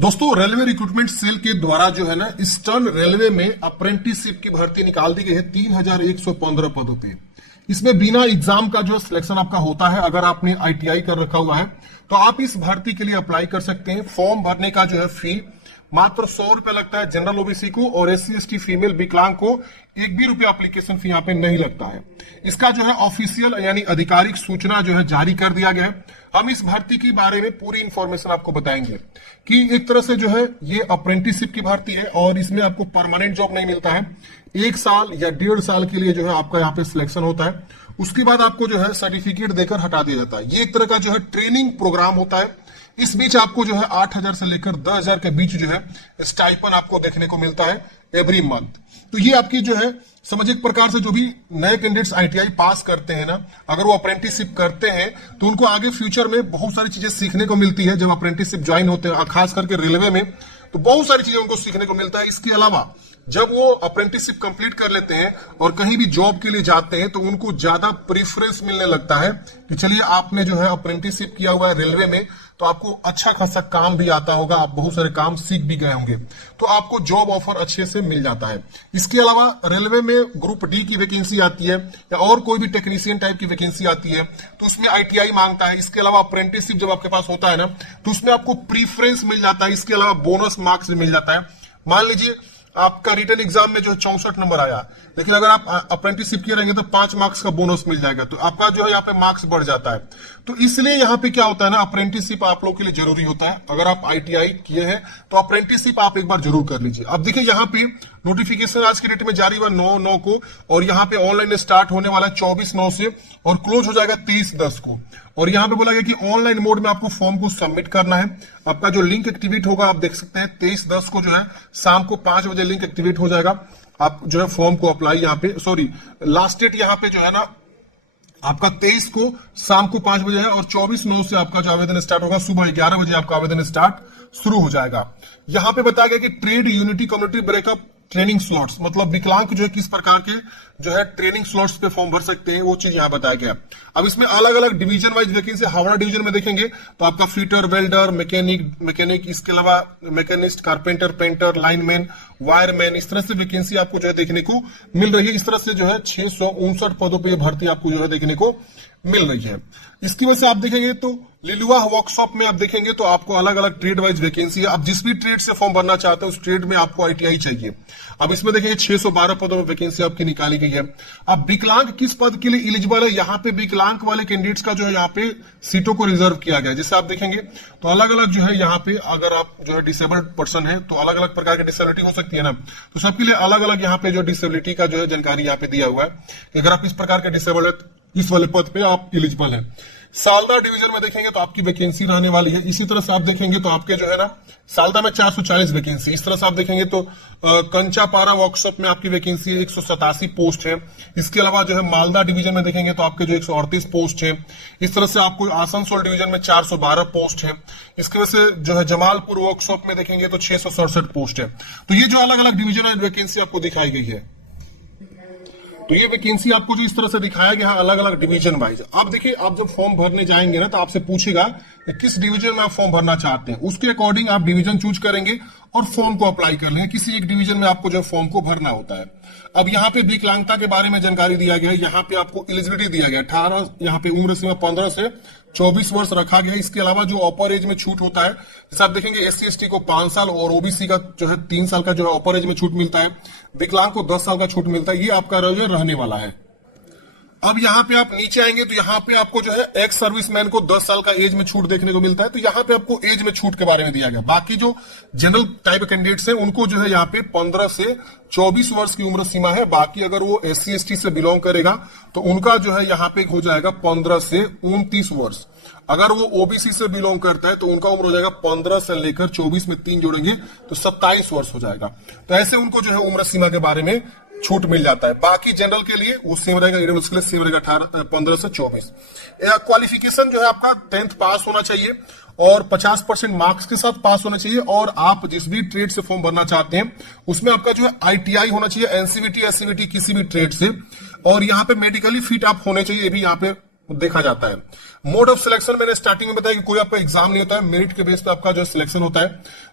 दोस्तों, railway recruitment cell के द्वारा जो है ना ईस्टर्न रेलवे में अप्रेंटिसशिप की भर्ती निकाल दी गई है 3115 पदों पे। इसमें बिना एग्जाम का जो सिलेक्शन आपका होता है। अगर आपने आईटीआई कर रखा हुआ है तो आप इस भर्ती के लिए अप्लाई कर सकते हैं। फॉर्म भरने का जो है फी मात्र 100 रुपए लगता है जनरल ओबीसी को, और एससी एसटी फीमेल विकलांग को 1 भी रुपया एप्लीकेशन फी यहाँ पे नहीं लगता है। इसका जो है ऑफिशियल यानी आधिकारिक सूचना जो है जारी कर दिया गया है। हम इस भर्ती के बारे में पूरी इंफॉर्मेशन आपको बताएंगे कि एक तरह से जो है ये अप्रेंटिसशिप की भर्ती है और इसमें आपको परमानेंट जॉब नहीं मिलता है। 1 साल या 1.5 साल के लिए जो है आपका यहाँ पे सिलेक्शन होता है, उसके बाद आपको जो है सर्टिफिकेट देकर हटा दिया जाता है। ये एक तरह का जो है ट्रेनिंग प्रोग्राम होता है। इस बीच आपको जो है 8,000 से लेकर 10,000 के बीच जो है स्टाइपन आपको देखने को मिलता है एवरी मंथ। तो ये आपकी जो है समझ एक प्रकार से जो भी नए कैंडिडेट्स आईटीआई पास करते हैं ना, अगर वो अप्रेंटिसशिप करते हैं तो उनको आगे फ्यूचर में बहुत सारी चीजें सीखने को मिलती है। जब अप्रेंटिसशिप ज्वाइन होते हैं खास करके रेलवे में, तो बहुत सारी चीजें उनको सीखने को मिलता है। इसके अलावा जब वो अप्रेंटिसशिप कंप्लीट कर लेते हैं और कहीं भी जॉब के लिए जाते हैं तो उनको ज्यादा प्रेफरेंस मिलने लगता है कि चलिए आपने जो है अप्रेंटिसशिप किया हुआ है रेलवे में, तो आपको अच्छा खासा काम भी आता होगा, आप बहुत सारे काम सीख भी गए होंगे, तो आपको जॉब ऑफर अच्छे से मिल जाता है। इसके अलावा रेलवे में ग्रुप डी की वैकेंसी आती है या और कोई भी टेक्नीशियन टाइप की वैकेंसी आती है तो उसमें आईटीआई मांगता है। इसके अलावा अप्रेंटिसशिप जब आपके पास होता है ना तो उसमें आपको प्रीफरेंस मिल जाता है। इसके अलावा बोनस मार्क्स भी मिल जाता है। मान लीजिए आपका रिटन एग्जाम में जो है 64 नंबर आया, लेकिन अगर आप अप्रेंटिसशिप किए रहेंगे तो 5 मार्क्स का बोनस मिल जाएगा, तो आपका जो है यहाँ पे मार्क्स बढ़ जाता है। तो इसलिए यहाँ पे क्या होता है ना, अप्रेंटिसशिप आप लोग के लिए जरूरी होता है। अगर आप आईटीआई किए हैं तो अप्रेंटिसशिप आप एक बार जरूर कर लीजिए। अब देखिए यहाँ पे नोटिफिकेशन आज के डेट में जारी हुआ 9/9 को, और यहाँ पे ऑनलाइन स्टार्ट होने वाला है 24/9 से और क्लोज हो जाएगा 30/10 को। और यहाँ पे बोला गया कि ऑनलाइन मोड में आपको फॉर्म को सबमिट करना है। आपका जो लिंक एक्टिवेट होगा आप देख सकते हैं 23/10 को जो है शाम को 5 बजे लिंक एक्टिवेट हो जाएगा। आप जो है फॉर्म को अप्लाई यहाँ पे लास्ट डेट यहाँ पे जो है ना आपका 23 को शाम को 5 बजे है और 24/9 से आपका जो आवेदन स्टार्ट होगा सुबह 11 बजे आपका आवेदन स्टार्ट शुरू हो जाएगा। यहाँ पे बताया गया कि trade unity community breakup training slots, मतलब विकलांग जो है किस प्रकार के जो है ट्रेनिंग स्लॉट्स पे फॉर्म भर सकते हैं, वो चीज यहाँ बताया गया। अब इसमें अलग अलग division wise vacancy Howrah division में देखेंगे तो आपका फिटर, वेल्डर, मैकेनिक, इसके अलावा machinist, carpenter, painter, lineman, wireman, इस तरह से वैकेंसी आपको जो है देखने को मिल रही है। इस तरह से जो है 659 पदों पर भर्ती आपको जो है देखने को मिल रही है। इसकी वजह से आप देखेंगे तो लिलुआ वर्कशॉप में आप देखेंगे तो आपको अलग अलग ट्रेड वाइज वैकेंसी है। आप जिस भी ट्रेड से फॉर्म भरना चाहते हैं उस ट्रेड में आपको आईटीआई चाहिए। अब इसमें देखेंगे 612 पदों में वैकेंसी आपकी निकाली गई है। अब विकलांग किस पद के लिए एलिजिबल है, यहाँ पे विकलांग वाले कैंडिडेट्स का जो है यहाँ पे सीटों को रिजर्व किया गया है। जैसे आप देखेंगे तो अलग अलग जो है यहाँ पे अगर आप जो है डिसेबल्ड पर्सन है तो अलग अलग प्रकार की डिसेबिलिटी हो सकती है ना, तो सबके लिए अलग अलग यहाँ पे जो डिसेबिलिटी का जो है जानकारी यहाँ पे दिया हुआ है कि अगर आप इस प्रकार के डिसेबल्ड है इस वाले पद पे आप एलिजिबल हैं। सालदा डिवीजन में देखेंगे तो आपकी वैकेंसी रहने वाली है। इसी तरह से आप देखेंगे तो आपके जो है ना सालदा में 440 वैकेंसी। इस तरह से आप देखेंगे तो कंचापारा वर्कशॉप में आपकी वैकेंसी 187 पोस्ट है। इसके अलावा जो है मालदा डिवीजन में देखेंगे तो आपके जो 138 पोस्ट है। इस तरह से आपको आसनसोल डिवीजन में 412 पोस्ट है। इसकी वजह से जो है जमालपुर वर्कशॉप में देखेंगे तो 667 पोस्ट है। तो ये जो अलग अलग डिवीजन वैकेंसी आपको दिखाई गई है, तो ये वैकेंसी आपको जो इस तरह से दिखाया गया है अलग अलग डिवीजन वाइज। अब देखिए आप जब फॉर्म भरने जाएंगे ना तो आपसे पूछेगा कि किस डिवीजन में आप फॉर्म भरना चाहते हैं, उसके अकॉर्डिंग आप डिवीजन चूज करेंगे और फॉर्म को अप्लाई कर लेंगे। किसी एक डिवीजन में आपको जो फॉर्म को भरना होता है। अब यहाँ पे विकलांगता के बारे में जानकारी दिया गया है। यहाँ पे आपको एलिजिबिलिटी दिया गया 18, यहाँ पे उम्र सीमा 15 से 24 वर्ष रखा गया है। इसके अलावा जो अपर एज में छूट होता है, जैसे आप देखेंगे एससी एसटी को 5 साल और ओबीसी का जो है 3 साल का जो है अपर एज में छूट मिलता है। विकलांग को 10 साल का छूट मिलता है। ये आपका रहने वाला है। अब यहाँ पे आप नीचे आएंगे तो यहाँ पे आपको जो है एक्स सर्विसमैन को 10 साल का एज में छूट देखने को मिलता है। तो यहाँ पे आपको एज में छूट के बारे में दिया गया। बाकी जो जनरल टाइप कैंडिडेट्स हैं उनको जो है यहाँ पे 15 से 24 वर्ष की उम्र सीमा है। बाकी अगर वो एससी एसटी से बिलोंग करेगा तो उनका जो है यहाँ पे हो जाएगा 15 से 29 वर्ष। अगर वो ओबीसी से बिलोंग करता है तो उनका उम्र हो जाएगा 15 से लेकर 24 में 3 जोड़ेंगे तो 27 वर्ष हो जाएगा। तो ऐसे उनको जो है उम्र सीमा के बारे में छूट मिल जाता है। बाकी जनरल के लिए वो सेम रहेगा, ईडब्ल्यूएस के लिए सेम रहेगा 15 से 24। क्वालिफिकेशन जो है आपका 10th पास होना चाहिए और 50% मार्क्स के साथ पास होना चाहिए। और आप जिस भी ट्रेड से फॉर्म भरना चाहते हैं उसमें आपका जो है आईटीआई होना चाहिए, एनसीवीटी एससीवीटी किसी भी ट्रेड से। और यहाँ पे मेडिकली फिट आप होने चाहिए, ये भी यहाँ पे देखा जाता है। मोड ऑफ सिलेक्शन मैंने स्टार्टिंग में बताया कि कोई आपका एग्जाम नहीं होता है, मेरिट के बेस पे आपका जो सिलेक्शन होता है।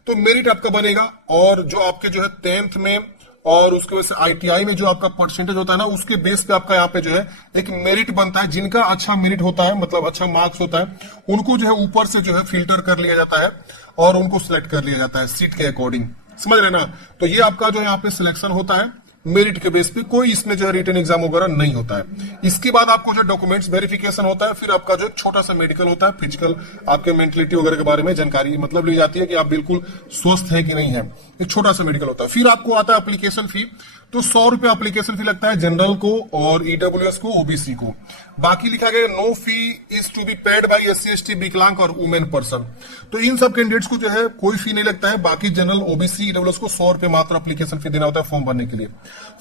तो मेरिट आपका बनेगा, और जो आपके जो है 10th में और उसके वजह से आईटीआई में जो आपका परसेंटेज होता है ना, उसके बेस पे आपका यहाँ पे जो है एक मेरिट बनता है। जिनका अच्छा मेरिट होता है, मतलब अच्छा मार्क्स होता है, उनको जो है ऊपर से जो है फिल्टर कर लिया जाता है और उनको सिलेक्ट कर लिया जाता है सीट के अकॉर्डिंग। समझ रहे ना? तो ये आपका जो यहाँ पे सिलेक्शन होता है मेरिट के बेस पे, कोई इसमें जो है रिटन एग्जाम वगैरह नहीं होता है। इसके बाद आपको जो डॉक्यूमेंट्स वेरिफिकेशन होता है, फिर आपका जो एक छोटा सा मेडिकल होता है, फिजिकल आपके मेंटलिटी वगैरह के बारे में जानकारी मतलब ली जाती है कि आप बिल्कुल स्वस्थ है कि नहीं है। एक छोटा सा मेडिकल होता है। फिर आपको आता है एप्लीकेशन फी। तो 100 रुपए एप्लीकेशन फी लगता है जनरल को और ईडब्ल्यूएस को, ओबीसी को। बाकी लिखा गया no fee is to be paid by SC ST विकलांग और वुमेन पर्सन। तो इन सब कैंडिडेट्स को जो है कोई फी नहीं लगता है। बाकी जनरल, ओबीसी, ईडब्ल्यूएस को 100 रुपए मात्र एप्लीकेशन फी देना होता है फॉर्म भरने के लिए।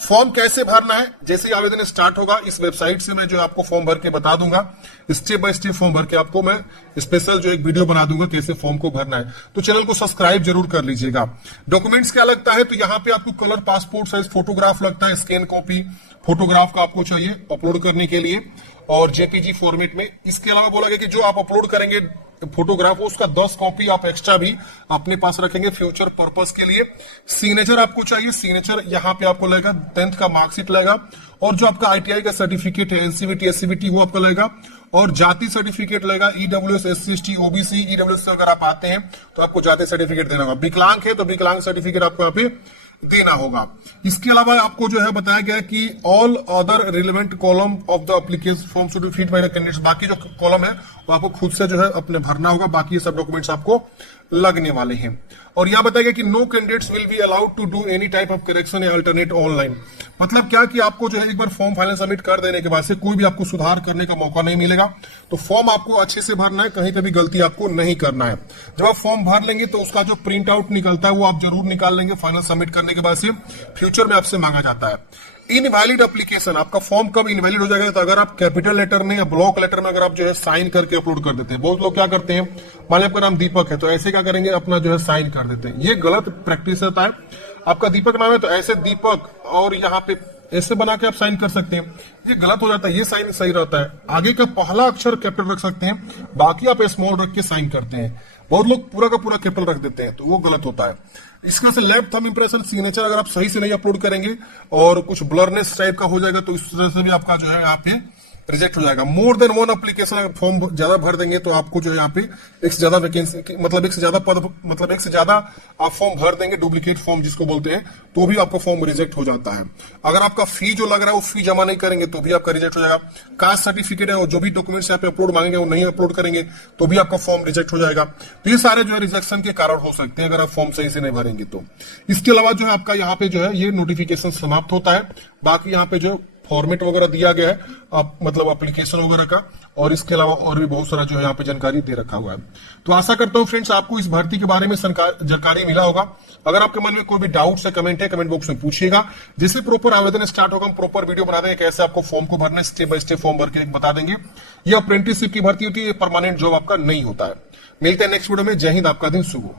फॉर्म कैसे भरना है, जैसे ही आवेदन स्टार्ट होगा इस वेबसाइट से मैं जो आपको फॉर्म भर के बता दूंगा। स्टेप बाय स्टेप फॉर्म भर के आपको मैं स्पेशल जो एक वीडियो बना दूंगा कैसे फॉर्म को भरना है। तो चैनल को सब्सक्राइब जरूर कर लीजिएगा। डॉक्यूमेंट्स क्या लगता है, तो यहाँ पे आपको कलर पासपोर्ट साइज फोटोग्राफ लगता है, स्कैन कॉपी फोटोग्राफ का आपको चाहिए अपलोड करने के लिए, और जेपीजी फॉर्मेट में। इसके अलावा बोला गया कि जो आप अपलोड करेंगे फोटोग्राफ, उसका 10 कॉपी आप एक्स्ट्रा भी अपने पास रखेंगे फ्यूचर पर्पस के लिए। सिग्नेचर आपको चाहिए, सिग्नेचर यहाँ पे आपको लगेगा, 10th का मार्कशीट लगेगा, और जो आपका आईटीआई का सर्टिफिकेट है, एनसीवीटी, एससीवीटी, वो आपका लगेगा, और जाति सर्टिफिकेट लगेगा। EWS, SC ST, OBC, EWS से अगर आप आते हैं तो आपको जाति सर्टिफिकेट देना होगा। विकलांग है तो विकलांग सर्टिफिकेट आपको यहाँ पे देना होगा। इसके अलावा आपको जो है बताया गया कि all other relevant column of the application form should be feet by the candidates. बाकी जो कॉलम है वो आपको खुद से जो है अपने भरना होगा। बाकी सब डॉक्यूमेंट्स आपको लगने वाले हैं। और यह बताया गया कि no candidates will be allowed to do any type of correction या अल्टरनेट ऑनलाइन। मतलब क्या कि आपको जो है एक बार फॉर्म फाइनल सबमिट कर देने के बाद से कोई भी आपको सुधार करने का मौका नहीं मिलेगा। तो फॉर्म आपको अच्छे से भरना है, कहीं कभी गलती आपको नहीं करना है। जब आप फॉर्म भर लेंगे तो उसका जो प्रिंट आउट निकलता है वो आप जरूर निकाल लेंगे फाइनल सबमिट करने के बाद से। फ्यूचर में आपसे मांगा जाता है। इनवैलिड एप्लीकेशन, आपका फॉर्म कब इनवैलिड हो जाएगा, तो अगर आप कैपिटल लेटर में या ब्लॉक लेटर में अगर आप जो है साइन करके अपलोड कर देते हैं। बहुत लोग क्या करते हैं, मान लीजिए आपका नाम दीपक है तो ऐसे क्या करेंगे, अपना जो है साइन कर देते हैं। ये गलत प्रैक्टिस होता है। आपका दीपक नाम है तो ऐसे दीपक और यहाँ पे ऐसे बना के आप साइन कर सकते हैं, ये गलत हो जाता है। ये साइन सही रहता है। आगे का पहला अक्षर कैपिटल रख सकते हैं, बाकी आप स्मॉल रख के साइन करते हैं। बहुत लोग पूरा का पूरा कैपिटल रख देते हैं, तो वो गलत होता है। इसका से लेफ्ट थंब इंप्रेशन, सिग्नेचर अगर आप सही से नहीं अपलोड करेंगे और कुछ ब्लरनेस टाइप का हो जाएगा तो इस तरह से भी आपका जो है यहाँ पे रिजेक्ट हो जाएगा। मोर देन वन एप्लीकेशन अगर फॉर्म ज्यादा भर देंगे तो आपको जो है यहाँ पे एक से ज्यादा वैकेंसी, मतलब एक से ज्यादा पद, मतलब एक से ज्यादा आप फॉर्म भर देंगे, डुप्लीकेट फॉर्म जिसको बोलते हैं, तो भी आपका फॉर्म रिजेक्ट हो जाता है। अगर आपका फी जो लग रहा है वो फी जमा नहीं करेंगे तो भी आपका रिजेक्ट हो जाएगा। कास्ट सर्टिफिकेट है और जो भी डॉक्यूमेंट्स यहाँ पे अपलोड मांगेंगे वो नहीं अपलोड करेंगे तो भी आपका फॉर्म रिजेक्ट हो जाएगा। तो ये सारे जो है रिजेक्शन के कारण हो सकते हैं अगर आप फॉर्म सही से नहीं भरेंगे तो। इसके अलावा जो है आपका यहाँ पे जो है ये नोटिफिकेशन समाप्त होता है। बाकी यहाँ पे जो फॉर्मेट वगैरह दिया गया है आप मतलब एप्लीकेशन वगैरह का, और इसके अलावा और भी बहुत सारा जो है यहाँ पे जानकारी दे रखा हुआ है। तो आशा करता हूँ फ्रेंड्स आपको इस भर्ती के बारे में जानकारी मिला होगा। अगर आपके मन में कोई भी डाउट है कमेंट है, कमेंट बॉक्स में पूछिएगा। जैसे प्रॉपर आवेदन स्टार्ट होगा हम प्रॉपर वीडियो बना देंगे कैसे आपको फॉर्म को भरना है, स्टेप बाय स्टेप फॉर्म भर के बता देंगे। ये अप्रेंटिसशिप की भर्ती होती है, परमानेंट जॉब आपका नहीं होता है। मिलते हैं नेक्स्ट वीडियो में। जय हिंद, आपका दिन शुभ हो।